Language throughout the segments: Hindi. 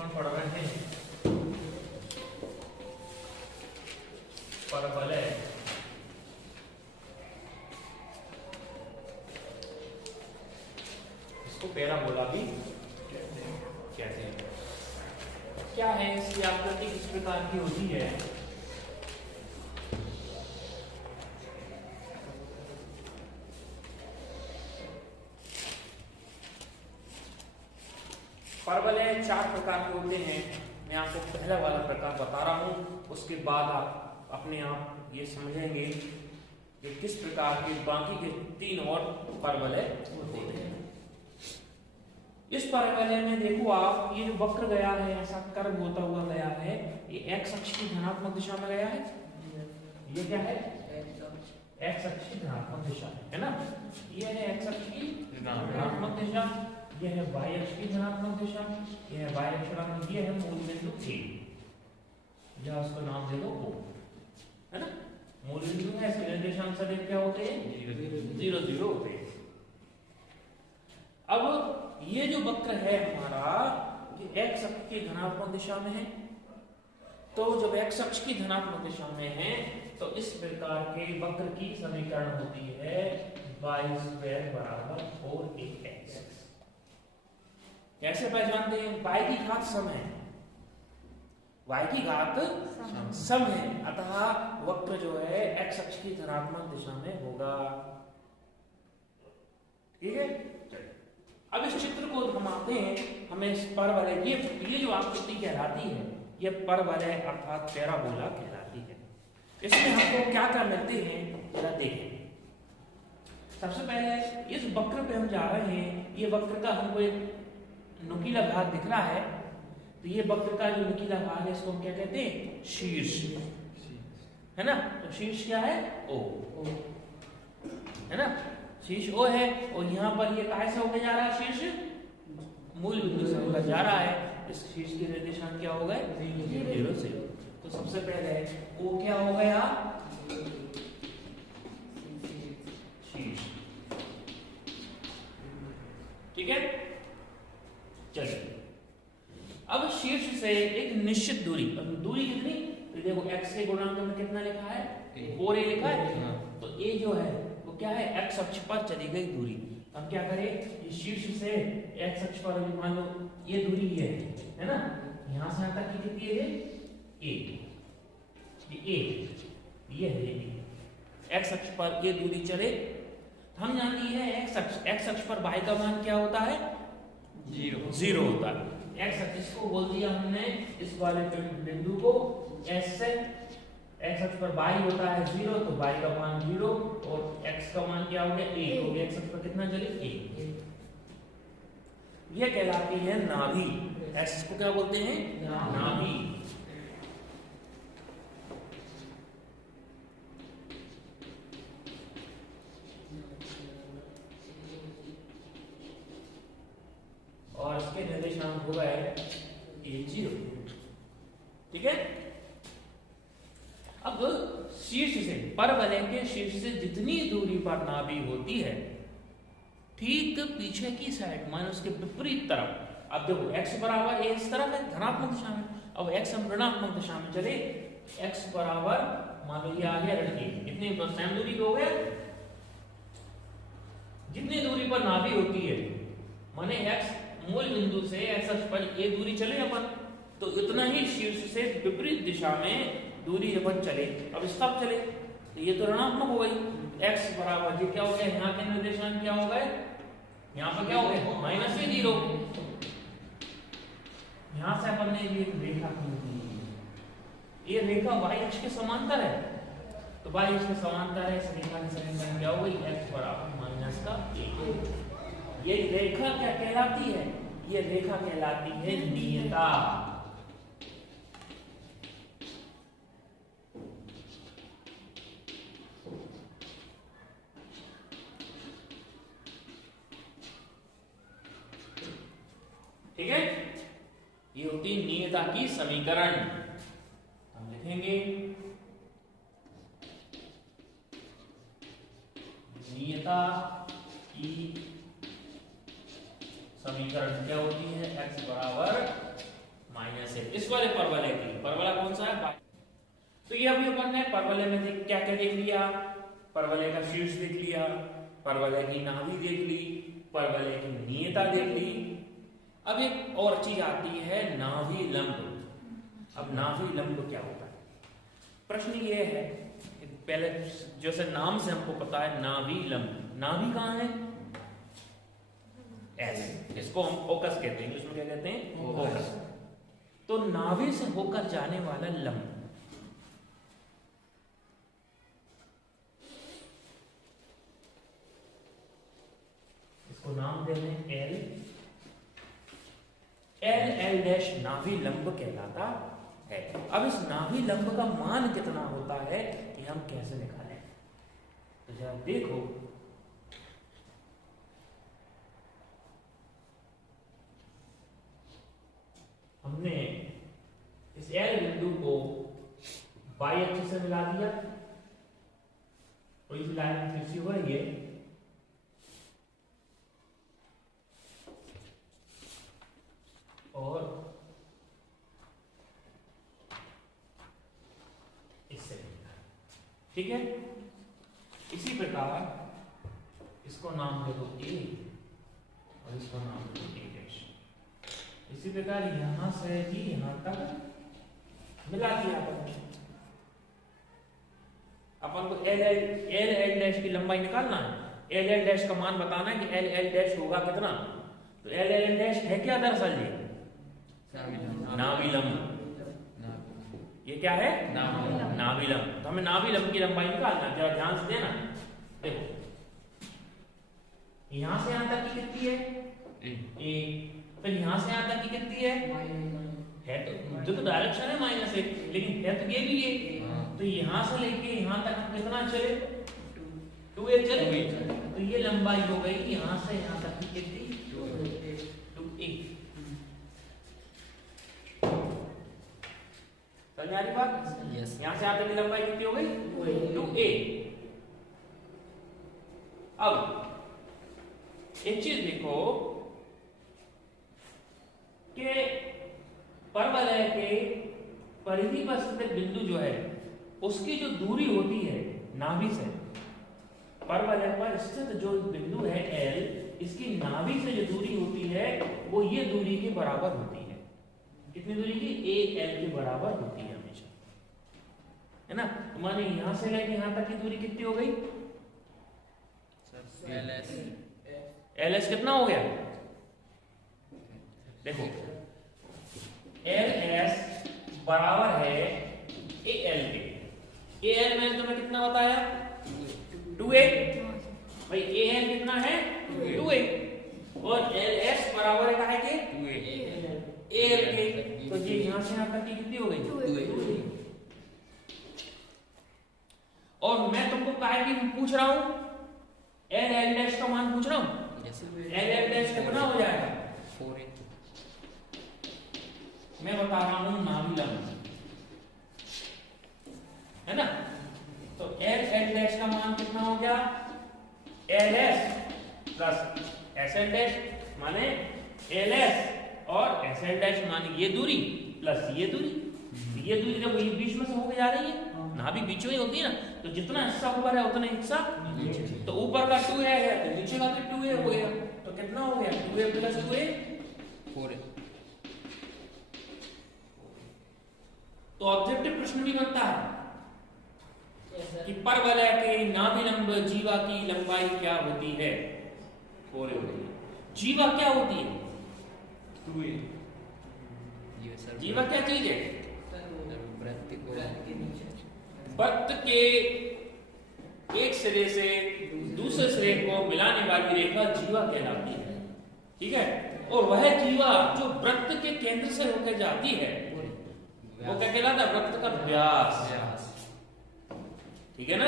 कौन पढ़ रहे हैं? परवलय। इसको पैराबोला भी कहते हैं। क्या है इसकी आकृति किस प्रकार की होती है? परवलय 4 प्रकार के होते हैं। मैं आपको पहला वाला प्रकार बता रहा हूं, उसके बाद आप अपने आप ये समझेंगे कि किस प्रकार के बाकी के 3 और परवलय होते हैं। इस परवलय में देखो आप, ये जो वक्र गया है, ऐसा कर्व होता हुआ गया है, ये x अक्ष की धनात्मक दिशा में गया है। ये क्या है? x अक्ष की धनात्मक दिशा है ना। ये है x अक्ष की धनात्मक दिशा, यह है y अक्ष की धनात्मक दिशा, यह है y अक्ष, ये है मूल बिंदु A, या उसको नाम दे दो O, है ना। मूल बिंदु है, इसके निर्देशांक सदैव क्या होते हैं? 0 0 होते हैं। अब ये जो वक्र है हमारा, ये x अक्ष की धनात्मक दिशा में है। तो जब x अक्ष की धनात्मक दिशा में है तो इस प्रकार के वक्र की समीकरण होती है y² बराबर 4ax। कैसे पहचानते हैं? y की घात सम है, y की घात सम है, अतः वक्र जो है x अक्ष की धनात्मक दिशा में होगा। ठीक है। अब इस चित्र को हम आते हैं, हमें इस परवलय, ये जो आकृति कहलाती है, ये परवलय अर्थात पैराबोला कहलाती है। इसमें हमको क्या क्या मिलते हैं जरा देखें। सबसे पहले इस वक्र पे हम जा रहे हैं, ये वक्र का हमको एक नुकीला भाग दिख रहा है, तो ये वक्र का जो नुकीला भाग है इसको हम क्या कहते हैं? शीर्ष, है ना। तो शीर्ष क्या है? O, है ना। शीर्ष O है, और यहाँ पर ये कहाँ से होकर जा रहा है? शीर्ष मूल बिंदु से होकर जा रहा है। इस शीर्ष के निर्देशांक क्या हो गए? 0 से। तो सबसे पहले O क्या हो गया? शीर्ष। ठीक है। चलिए, अब शीर्ष से एक निश्चित दूरी, दूरी कितनी? तो देखो x के गुणांक में कितना लिखा है? 4a लिखा है। तो a जो है वो क्या है? x अक्ष पर चली गई दूरी। हम क्या करें? ये शीर्ष से x अक्ष पर, मान लो ये दूरी ये है ना, यहां से यहां तक की कितनी है? a, ये है x अक्ष पर ये दूरी चले। हम जानती है x अक्ष पर y का मान क्या होता है? 0 होता है। x अक्ष को बोल दिया हमने इस वाले बिंदु को S से, x अक्ष पर y होता है 0, तो y का मान 0 और x का मान क्या हो गया? 1 हो गया। x अक्ष पर कितना चले? 1। यह कहलाती है नाभि। x को क्या बोलते हैं? नाभि। और इसके निर्देशांक हो गए 0। ठीक है। अब शीर्ष से, परवलय के शीर्ष से जितनी दूरी पर नाभि होती है, ठीक पीछे की साइड माने उसके विपरीत तरफ, अब देखो x बराबर a इस तरफ है धनात्मक दिशा में, अब x हम ऋणात्मक दिशा में चले, x बराबर मान लो ये आ गया ऋण a, कितनी सेम दूरी हो गया? जितनी दूरी पर नाभि होती है, माने x मूल बिंदु से x अक्ष पर ये दूरी चले अपन, तो इतना ही शीर्ष से विपरीत दिशा में दूरी अपन चले। अब इस तरफ चले तो ये तो ऋणात्मक हो गई। x बराबर ये क्या हो गया? यहाँ के निर्देशांक क्या हो गए? यहाँ पर क्या हो गया? -0। यहाँ से अपन ने ये रेखा खींची, ये रेखा y अक्ष के समांतर है, तो y अक्ष के समांतर है, इस रेखा की समीकरण क्या हो गई? x बराबर -1। ये रेखा क्या कहलाती है? ये रेखा कहलाती है नियता। ठीक है। ये होती नियता की समीकरण। हम लिखेंगे नियता की समीकरण क्या होती है? x बराबर वाले परवलय की, परवलय कौन सा है? तो ये अभी अपन ने परवलय में क्या क्या देख लिया? परवलय का शीर्ष देख लिया, परवलय की नाभि देख ली, परवलय की नियता देख ली। अब एक और चीज आती है नाभि लंब। अब नाभि लंब क्या होता है? प्रश्न ये है, पहले जैसे नाम से हमको पता है नाभि लंब, नाभि कहाँ है? ऐसे, इसको हम फोकस कहते हैं, इसमें क्या कहते हैं? फोकस। तो नाभि से होकर जाने वाला लंब, इसको नाम देते हैं एल। एल डैश नाभि लंब कहलाता है। अब इस नाभि लंब का मान कितना होता है कि हम कैसे निकालें? तो जरा देखो, हमने इस एल बिंदु को बाई अक्ष से मिला दिया, और इस लाइन फिर से हो रही है, और इससे, ठीक है। इसी प्रकार इसको नाम दे दो ए, और इसको नाम दे दो ए डैश। इसी प्रकार यहां से भी यहां तक मिला दिया अपन को एल डैश की लंबाई निकालना है। एल डैश का मान बताना है कि एल डैश होगा कितना। तो एल डैश है क्या? दरअसल ये नाभि लंब। ये क्या है? नाभि लंब। तो हमें नाभि लंब की लंबाई निकालना है, जरा ध्यान से देना। देखो, यहां से यहां तक की कितनी है? एक। फिर यहां से यहां तक की कितनी है तो जो तो डायरेक्शन है -1, लेकिन है तो ये भी ये। तो यहां से लेके यहां तक कितना चले? 2a चले। तो ये लंबाई हो गई यहां से यहां तक की कितनी? 2a। समझ आ रही बात? यस। यहां से यहां तक की लंबाई कितनी हो गई? 2a। अब एक चीज देखो कि परवलय के परिधि पर स्थित बिंदु जो है उसकी जो दूरी होती है नाभि से, परवलय पर स्थित जो बिंदु है L, इसकी नाभि से जो दूरी होती है वो ये दूरी के बराबर होती है। कितनी दूरी की? AL के बराबर होती है हमेशा, है ना। तो माने यहां से लेके यहां तक की दूरी कितनी हो गई? LS कितना हो गया? देखो, LS बराबर है AL के। AL मैंने तुम्हें कितना बताया? 2a। भाई AL कितना है? 2a। और LS बराबर है के? 2a। AL के। तो ये यहां से यहां तक की कितनी हो गई? 2a। और मैं तुमको काहे की पूछ रहा हूं? L डैश का मान पूछ रहा हूं। L डैश कितना हो जाएगा? 4a। मैं बता रहा हूं नाभि लंब, है ना। तो L डैश का मान कितना हो गया? LS प्लस SL डैश माने LS और SL डैश माने ये दूरी प्लस ये दूरी। ये दूरी जब ये बीच में से होके जा रही है, नाभि बीच में ही होती है ना, तो जितना हिस्सा ऊपर है उतना हिस्सा नीचे। तो ऊपर का 2a है तो नीचे का भी 2a हो गया। तो कितना हो गया? 2a plus 2a 4a। तो ऑब्जेक्टिव प्रश्न भी बनता है कि परवलय के नाभि लंब जीवा की लंबाई क्या होती है? 4a होती है। जीवा क्या होती है? 2a। जीवा क्या चीज है? वृत्त के एक सिरे से दूसरे सिरे को मिलाने वाली रेखा जीवा कहलाती है, ठीक है। और वह जीवा जो वृत्त के केंद्र से होकर जाती है वो क्या कहलाता है? वृत्त का व्यास, ठीक है ना।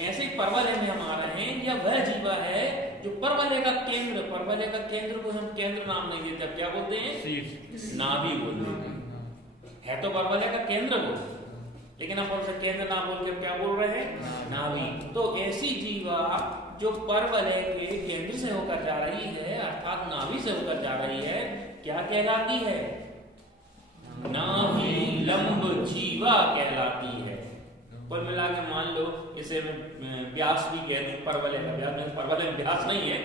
ऐसे ही परवलय में हम आ रहे हैं, या वह जीवा है जो परवलय का केंद्र, परवलय का केंद्र को हम केंद्र नाम नहीं देते, क्या बोलते हैं? नाभि बोलते हैं। है तो परवलय का केंद्र वो, लेकिन हम उसे केंद्र ना बोल के क्या बोल रहे हैं? नाभि। तो ऐसी जीवा जो परवलय के केंद्र से होकर जा रही है, अर्थात नाभि से होकर जा रही है, क्या कहलाती है? नाभि लंब जीवा कहलाती है। कुल मिला के मान लो इसे व्यास भी कहते हैं, परवलय का व्यास, परवलय व्यास नहीं है,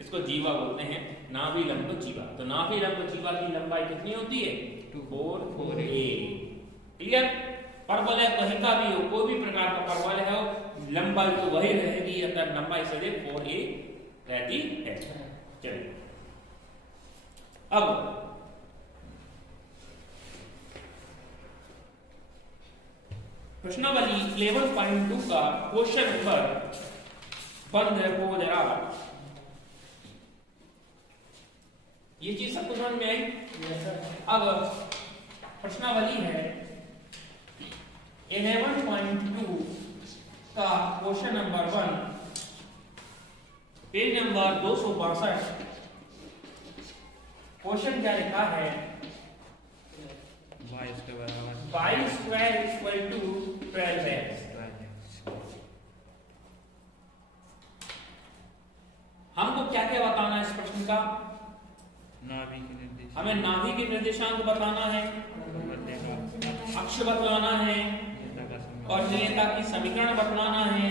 इसको जीवा बोलते हैं, नाभि लंब जीवा। तो नाभि लंब जीवा की लंबाई कितनी होती है? 4a। क्लियर? परवलय कहीं का भी हो, कोई भी प्रकार का परवलय हो, लंबाई तो वही रहेगी, अतः लंबाई सदैव 4a रहती है। चलिए अब प्रश्नावली 11.2 का क्वेश्चन नंबर 15 ये चीज सबको समझ में आई? अब प्रश्नावली है 11.2 का question number 1, page number 262। Question क्या लिखा है? y square equal to 12x। हमको क्या क्या बताना है इस प्रश्न का? हमें नाभि के निर्देशांक बताना है, अक्ष बतलाना है, और नियता की समीकरण बतलाना है,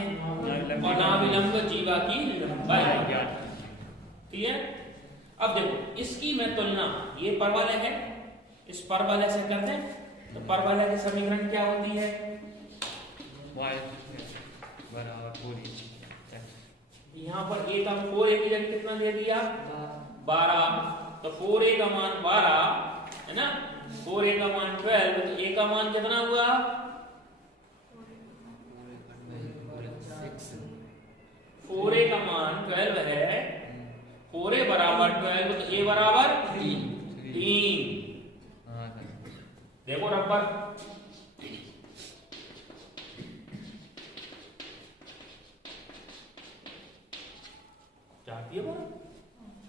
और नाभि लंब जीवा की लंबाई। क्लियर? अब देखो इसकी मैं तुलना, ये परवलय है, इस परवलय से करते हैं। तो परवलय की समीकरण क्या होती है? y बराबर 4a। यहाँ पर a का 4a की जगह कितना दे दिया? 12। तो 4a का मान 12 है ना, 4a का मान 12, तो a का मान कितना हुआ? 4a का मान 12 है, 4a बराबर 12, तो a बराबर 3। देखो रबर, चाहती है वो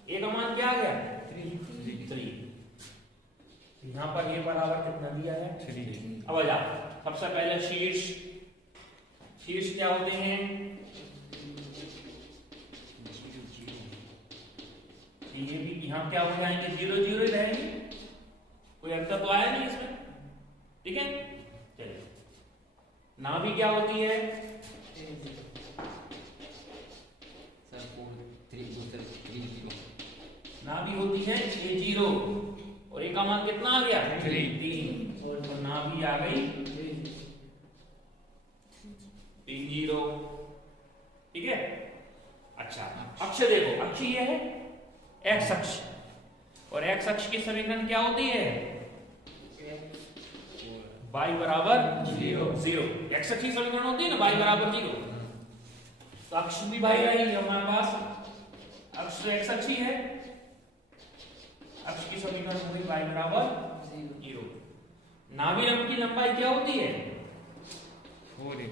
ए का मान क्या आ गया? 3। यहाँ पर ए बराबर कितना दिया है? 3। अब आ सबसे पहले शीर्ष क्या होते हैं? ये भी यहाँ क्या हो जाएंगे? 0 0 ही रहेंगे, कोई अंतर तो आया नहीं इसमें। ठीक है, चलिए नाभि क्या होती है? नाभि होती है A0, और ए का मान कितना आ गया? 3। और तो नाभि आ गई 3 0। ठीक है, अच्छा अक्ष देखो, अक्ष ये है x अक्ष, और x अक्ष की समीकरण क्या होती है? y बराबर 0। x अक्ष की समीकरण होती है ना y बराबर 0, तो अक्ष भी भाई आई हमारे पास, अक्ष तो x अक्ष ही है, अक्ष की समीकरण हुई y बराबर 0। नाभि लंब की लंबाई क्या होती है? 4a।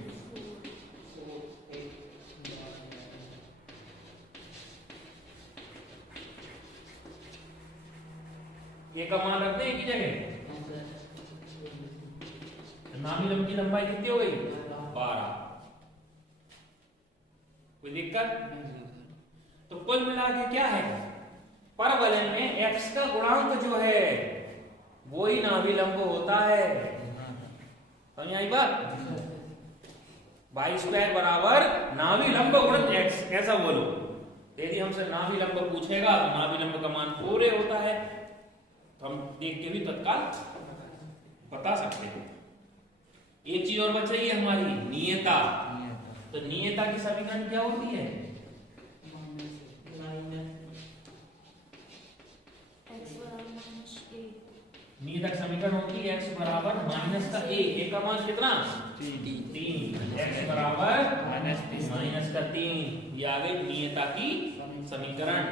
ये का मान रखते हैं की जगह, नाभि लंब की लंबाई कितनी हो गई? 12। कोई दिक्कत? तो कुल मिला के क्या है? परवलय में x का गुणांक जो है वो ही नाभि लंब होता है। समझ आई बात? y स्क्वायर बराबर नाभि लंब गुणित x, कैसा बोलो? यदि हमसे नाभि लंब पूछेगा तो नाभि लंब का मान 4a होता है, तो हम देख के भी तत्काल बता सकते हैं। एक चीज और बच रही है हमारी, नियता। तो नियता की समीकरण क्या होती है? नियता की समीकरण होती है x बराबर माइनस का a का मान कितना? 3। x बराबर माइनस का 3। ये आ गई नियता की समीकरण।